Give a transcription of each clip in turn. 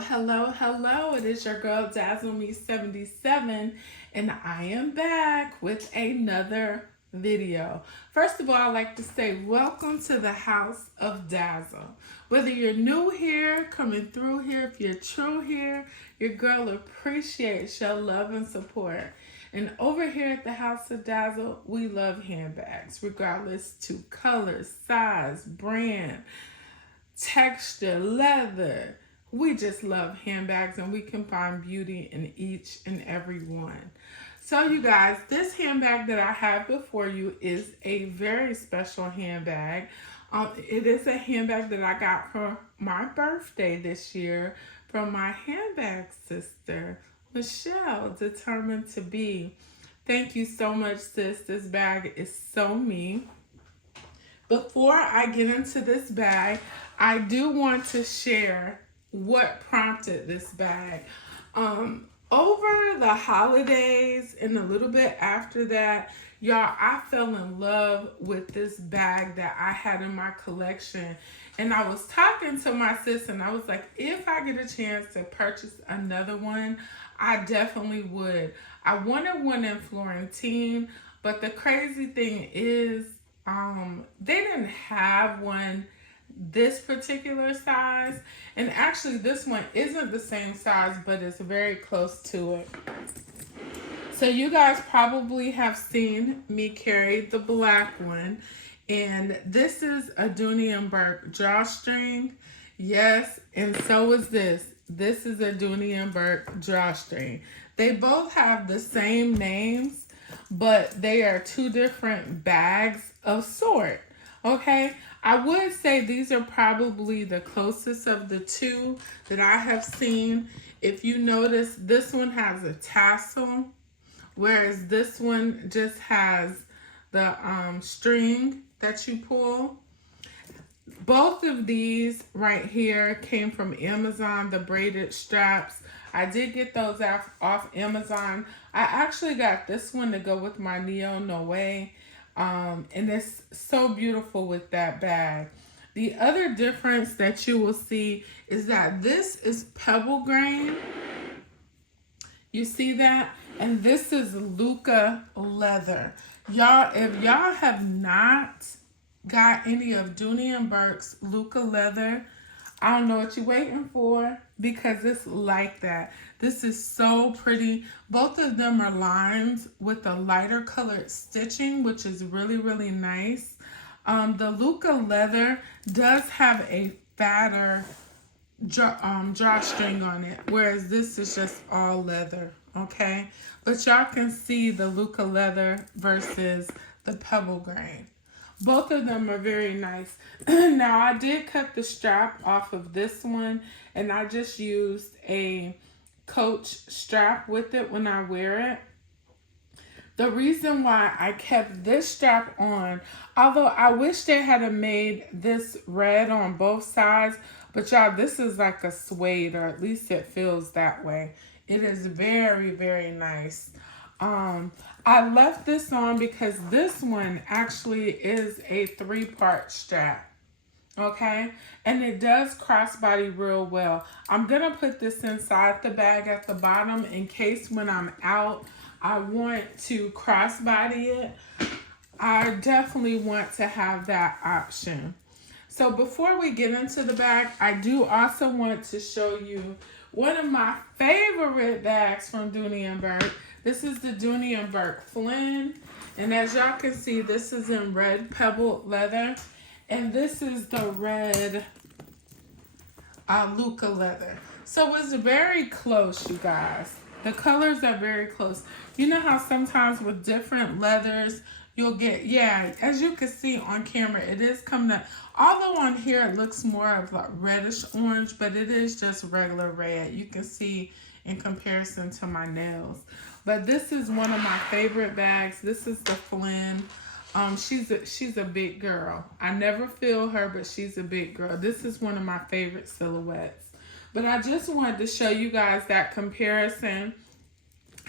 Hello. It is your girl Dazzle Me 77, and I am back with another video. First of all, I'd like to say welcome to the house of Dazzle. Whether you're new here, coming through here, if you're true here, your girl appreciates your love and support. And over here at the House of Dazzle, we love handbags, regardless to color, size, brand, texture, leather. We just love handbags, and we can find beauty in each and every one. So you guys, this handbag that I have before you is a very special handbag. It is a handbag that I got for my birthday this year from my handbag sister, Michelle, Determined to Be. Thank you so much, sis. This bag is so me. Before I get into this bag, I do want to share what prompted this bag. Over the holidays and a little bit after that, y'all, I fell in love with this bag that I had in my collection. And I was talking to my sis and I was like, if I get a chance to purchase another one, I definitely would. I wanted one in Florentine, but the crazy thing is, they didn't have one this particular size, and actually this one isn't the same size, but it's very close to it. So you guys probably have seen me carry the black one, and this is a Dooney Bourke drawstring. Yes, and so is this. This is a Dooney Bourke drawstring. They both have the same names, but they are two different bags of sort. Okay, I would say these are probably the closest of the two that I have seen. If you notice, this one has a tassel, whereas this one just has the string that you pull. Both of these right here came from Amazon, the braided straps. I did get those off Amazon. I actually got this one to go with my Neo Noe. And it's so beautiful with that bag. The other difference that you will see is that this is pebble grain. You see that? And this is Lucca leather. Y'all, if y'all have not got any of Dooney Bourke's Lucca leather, I don't know what you're waiting for, because it's like that. This is so pretty. Both of them are lined with a lighter colored stitching, which is really, really nice. The Lucca leather does have a fatter drawstring on it, whereas this is just all leather, okay? But y'all can see the Lucca leather versus the pebble grain. Both of them are very nice. Now, I did cut the strap off of this one, and I just used a Coach strap with it when I wear it. The reason why I kept this strap on, although I wish they had made this red on both sides, but y'all, this is like a suede, or at least it feels that way. It is very, very nice. I left this on because this one actually is a 3-part strap. Okay, and it does crossbody real well. I'm gonna put this inside the bag at the bottom in case when I'm out I want to crossbody it. I definitely want to have that option. So before we get into the bag, I do also want to show you one of my favorite bags from Dooney Bourke. This is the Dooney Bourke Flynn, and as y'all can see, this is in red pebble leather. And this is the red Lucca leather. So it's very close, you guys. The colors are very close. You know how sometimes with different leathers, you'll get, yeah, as you can see on camera, it is coming up. Although on here, it looks more of like reddish orange, but it is just regular red. You can see in comparison to my nails. But this is one of my favorite bags. This is the Flynn. She's a big girl. I never feel her, but she's a big girl. This is one of my favorite silhouettes. But I just wanted to show you guys that comparison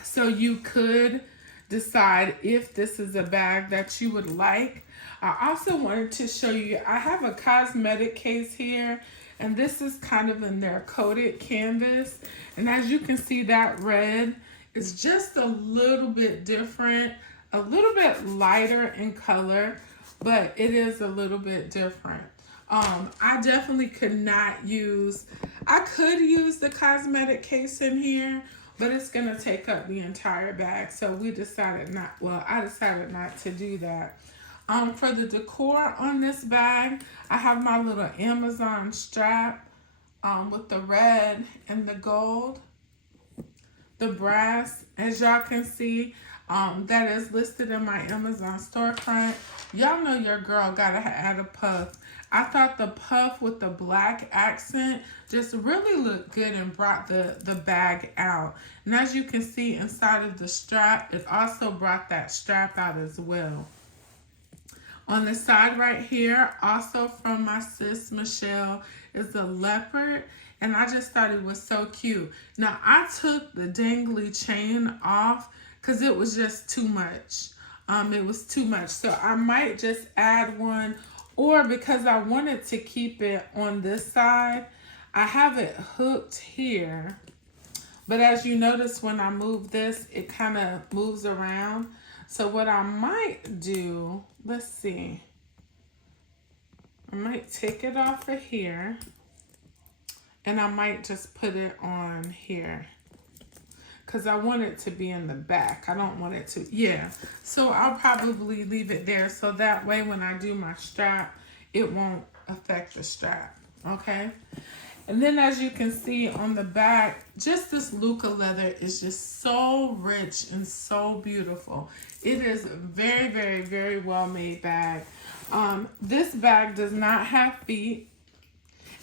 so you could decide if this is a bag that you would like. I also wanted to show you, I have a cosmetic case here, And this is kind of in their coated canvas. And as you can see, that red is just a little bit different, a little bit lighter in color, but it is a little bit different. I definitely could not use, I could use the cosmetic case in here, but it's gonna take up the entire bag. So we decided not, well, I decided not to do that. For the decor on this bag, I have my little Amazon strap with the red and the gold, the brass, as y'all can see, that is listed in my Amazon storefront. Y'all know your girl gotta add a puff. I thought the puff with the black accent just really looked good and brought the bag out. And as you can see inside of the strap, it also brought that strap out as well. On the side right here, also from my sis Michelle, is the leopard. And I just thought it was so cute. Now, I took the dangly chain off because it was just too much. It was too much. So I might just add one, or because I wanted to keep it on this side, I have it hooked here. But as you notice, when I move this, it kind of moves around. So what I might do, let's see. I might take it off of here. And I might just put it on here. Because I want it to be in the back. I don't want it to, yeah. So I'll probably leave it there. So that way when I do my strap, it won't affect the strap. Okay? And then as you can see on the back, just this Lucca leather is just so rich and so beautiful. It is a very, very, very well made bag. This bag does not have feet.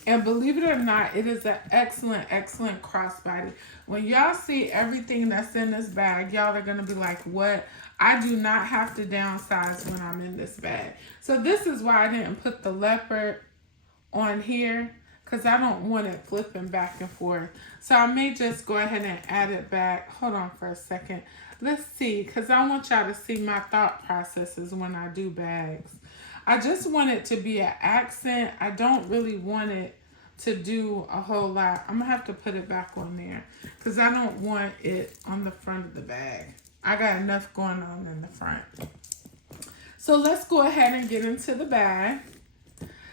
And believe it or not, it is an excellent, excellent crossbody. When y'all see everything that's in this bag, y'all are going to be like, what? I do not have to downsize when I'm in this bag. So this is why I didn't put the leopard on here, because I don't want it flipping back and forth. So I may just go ahead and add it back. Hold on for a second. Let's see, because I want y'all to see my thought processes when I do bags. I just want it to be an accent. I don't really want it to do a whole lot. I'm gonna have to put it back on there because I don't want it on the front of the bag. I got enough going on in the front. So let's go ahead and get into the bag.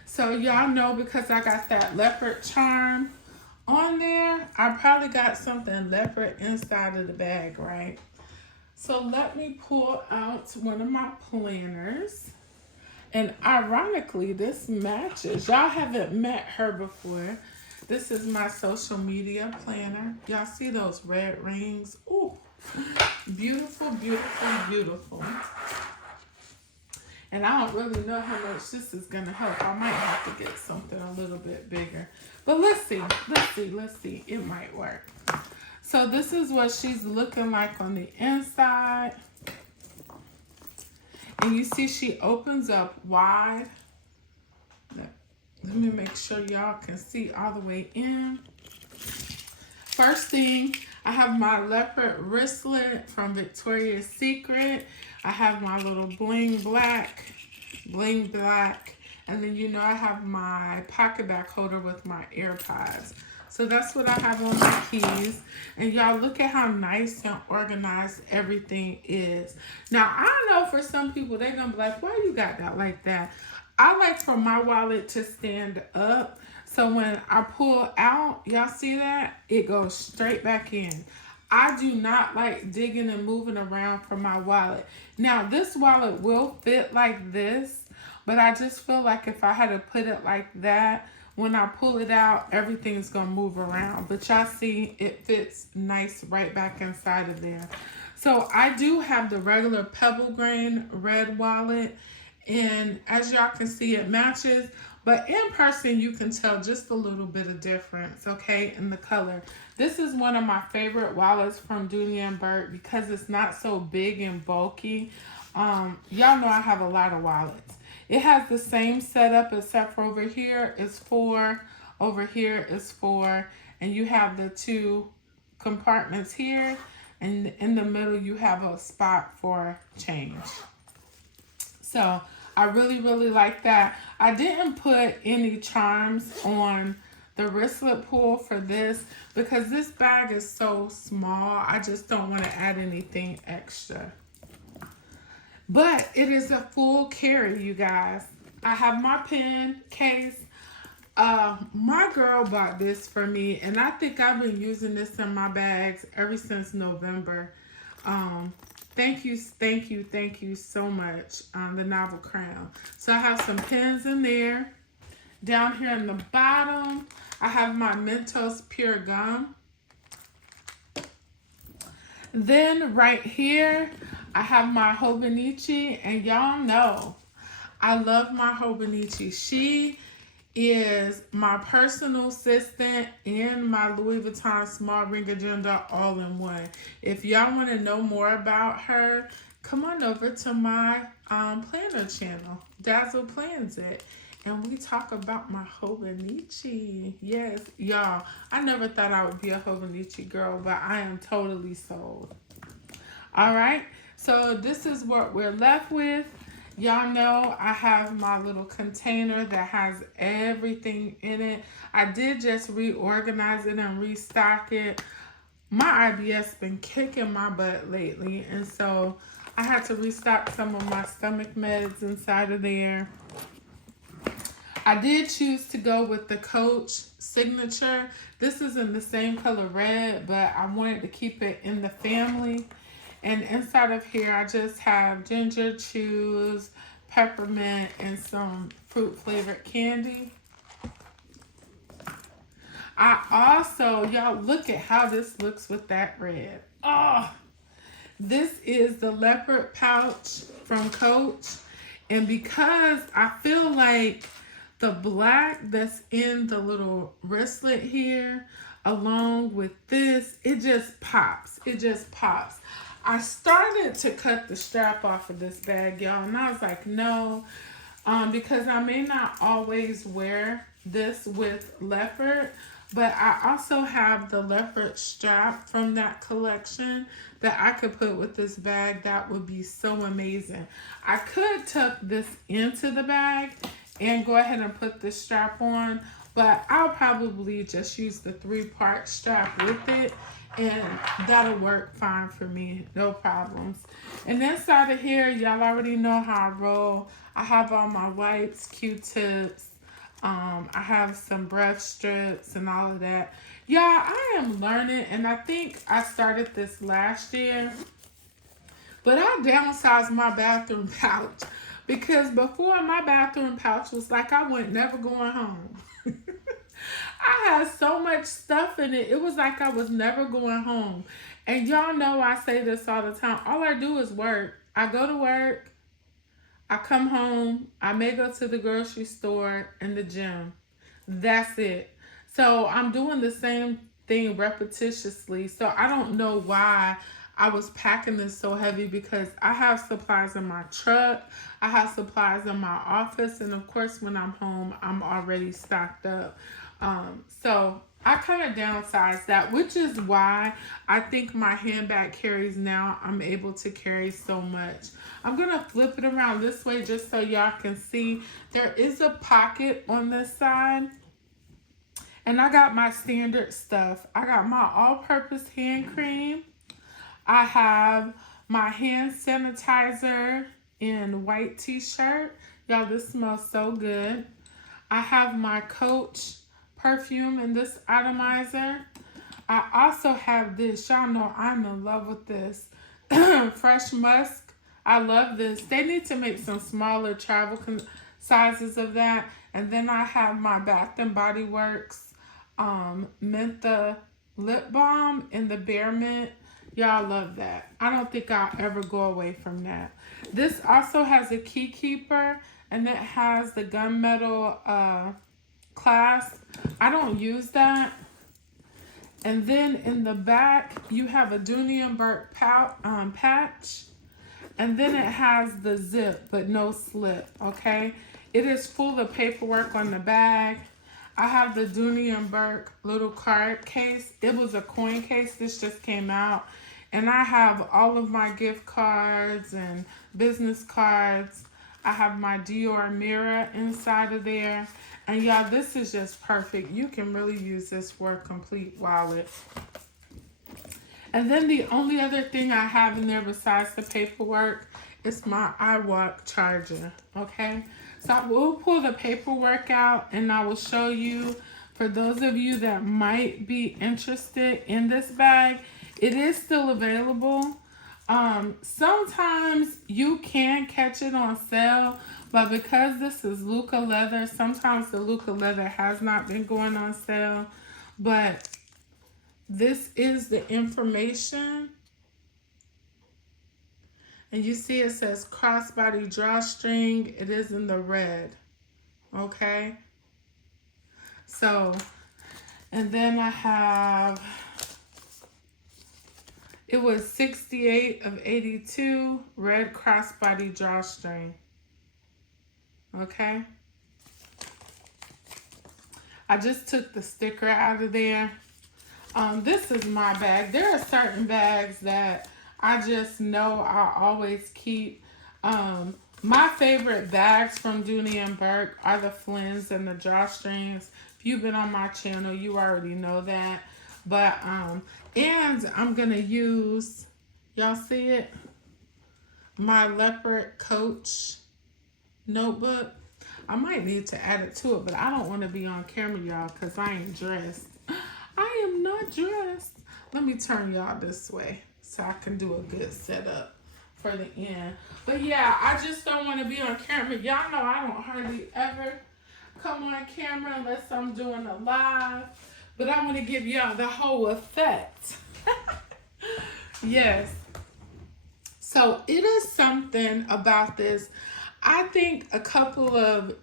So y'all know, because I got that leopard charm on there, I probably got something leopard inside of the bag, right? So let me pull out one of my planners. And ironically, this matches. Y'all haven't met her before. This is my social media planner. Y'all see those red rings? Ooh, beautiful, beautiful, beautiful. And I don't really know how much this is going to help. I might have to get something a little bit bigger. But let's see. Let's see. Let's see. It might work. So this is what she's looking like on the inside. And you see she opens up wide. Let me make sure y'all can see all the way in. First thing, I have my leopard wristlet from Victoria's Secret. I have my little bling black. And then you know I have my pocket back holder with my AirPods. So that's what I have on my keys. And y'all look at how nice and organized everything is. Now, I know for some people, they're going to be like, why you got that like that? I like for my wallet to stand up. So when I pull out, y'all see that? It goes straight back in. I do not like digging and moving around for my wallet. Now, this wallet will fit like this, but I just feel like if I had to put it like that, when I pull it out, everything's going to move around. But y'all see, it fits nice right back inside of there. So I do have the regular pebble grain red wallet. And as y'all can see, it matches. But in person, you can tell just a little bit of difference, okay, in the color. This is one of my favorite wallets from Dooney Bourke because it's not so big and bulky. Y'all know I have a lot of wallets. It has the same setup except for over here is 4, over here is 4, and you have the 2 compartments here, and in the middle you have a spot for change. So I really, really like that. I didn't put any charms on the wristlet pull for this because this bag is so small. I just don't want to add anything extra. But it is a full carry, you guys. I have my pen case. My girl bought this for me, and I think I've been using this in my bags ever since November. Thank you so much, the Novel Crown. So I have some pens in there. Down here in the bottom, I have my Mentos Pure Gum. Then right here, I have my Hobonichi, and y'all know I love my Hobonichi. She is my personal assistant and my Louis Vuitton small ring agenda all in one. If y'all want to know more about her, come on over to my planner channel, Dazzle Plans It, and we talk about my Hobonichi. Yes, y'all, I never thought I would be a Hobonichi girl, but I am totally sold. All right, so this is what we're left with. Y'all know I have my little container that has everything in it. I did just reorganize it and restock it. My IBS been kicking my butt lately, and so I had to restock some of my stomach meds inside of there. I did choose to go with the Coach Signature. This is in the same color red, but I wanted to keep it in the family. And inside of here, I just have ginger chews, peppermint, and some fruit flavored candy. I also, y'all look at how this looks with that red. Oh, this is the leopard pouch from Coach. And because I feel like the black that's in the little wristlet here, along with this, it just pops. It just pops. I started to cut the strap off of this bag, y'all, and I was like, no, because I may not always wear this with leopard, but I also have the leopard strap from that collection that I could put with this bag. That would be so amazing. I could tuck this into the bag and go ahead and put the strap on, but I'll probably just use the 3-part strap with it, and that'll work fine for me, no problems. And inside of here, y'all already know how I roll. I have all my wipes, Q-tips, I have some breath strips and all of that. Y'all, I am learning, and I think I started this last year, but I downsized my bathroom pouch because before my bathroom pouch was like I wasn't never going home. I had so much stuff in it. It was like I was never going home. And y'all know I say this all the time. All I do is work. I go to work. I come home. I may go to the grocery store and the gym. That's it. So I'm doing the same thing repetitiously. So I don't know why I was packing this so heavy, because I have supplies in my truck. I have supplies in my office. And of course, when I'm home, I'm already stocked up. So I kind of downsized that, which is why I think my handbag carries now, I'm able to carry so much. I'm going to flip it around this way just so y'all can see. There is a pocket on this side. And I got my standard stuff. I got my all-purpose hand cream. I have my hand sanitizer in white t-shirt. Y'all, this smells so good. I have my Coach perfume in this atomizer. I also have this. Y'all know I'm in love with this. Fresh Musk. I love this. They need to make some smaller travel sizes of that. And then I have my Bath and Body Works Mentha lip balm in the Bear Mint. Y'all love that. I don't think I'll ever go away from that. This also has a key keeper, and it has the gunmetal clasp. I don't use that. And then in the back, you have a Dooney Bourke patch. And then it has the zip, but no slip, okay? It is full of paperwork on the bag. I have the Dooney Bourke little card case. It was a coin case. This just came out. And I have all of my gift cards and business cards. I have my Dior mirror inside of there. And y'all, this is just perfect. You can really use this for a complete wallet. And then the only other thing I have in there besides the paperwork is my iWalk charger, okay? So I will pull the paperwork out and I will show you, for those of you that might be interested in this bag, it is still available. Sometimes you can catch it on sale, but because this is Lucca leather, sometimes the Lucca leather has not been going on sale. But this is the information. And you see it says crossbody drawstring. It is in the red. Okay. So, and then I have, it was 68 of 82 red crossbody drawstring. Okay. I just took the sticker out of there. This is my bag. There are certain bags that I just know I always keep. My favorite bags from Dooney Bourke are the Flynn's and the drawstrings. If you've been on my channel, you already know that. But, and I'm going to use, y'all see it? My Leopard Coach notebook. I might need to add it to it, but I don't want to be on camera, y'all, because I ain't dressed. I am not dressed. Let me turn y'all this way so I can do a good setup for the end. But yeah, I just don't want to be on camera. Y'all know I don't hardly ever come on camera unless I'm doing a live. But I want to give y'all the whole effect. Yes. So it is something about this. I think a couple of,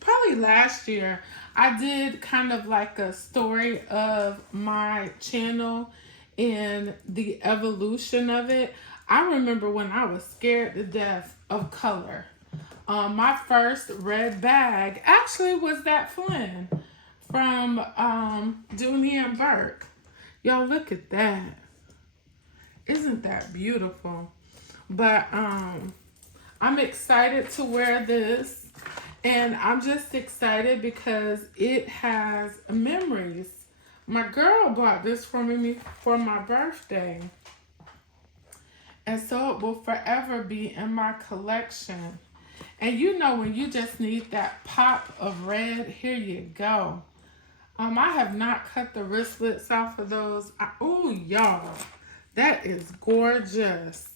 probably last year, I did kind of like a story of my channel and the evolution of it. I remember when I was scared to death of color. My first red bag actually was that Flynn from Dooney Bourke. Y'all look at that. Isn't that beautiful? But I'm excited to wear this. And I'm just excited because it has memories. My girl bought this for me for my birthday. And so it will forever be in my collection. And you know when you just need that pop of red, here you go. I have not cut the wristlets off of those. Oh, y'all, that is gorgeous.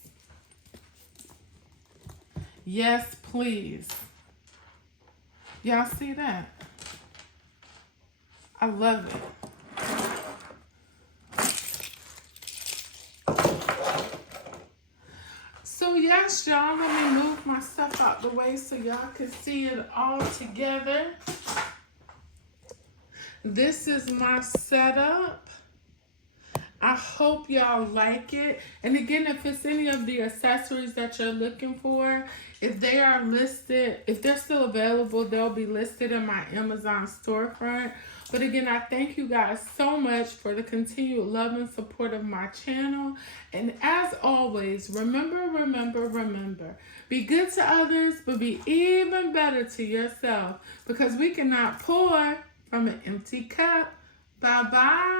Yes, please. Y'all see that? I love it. So yes, y'all, let me move my stuff out the way so y'all can see it all together. This is my setup. I hope y'all like it. And again, if it's any of the accessories that you're looking for, if they are listed, if they're still available, they'll be listed in my Amazon storefront. But again, I thank you guys so much for the continued love and support of my channel. And as always, remember, be good to others, but be even better to yourself, because we cannot pour from an empty cup. Bye-bye.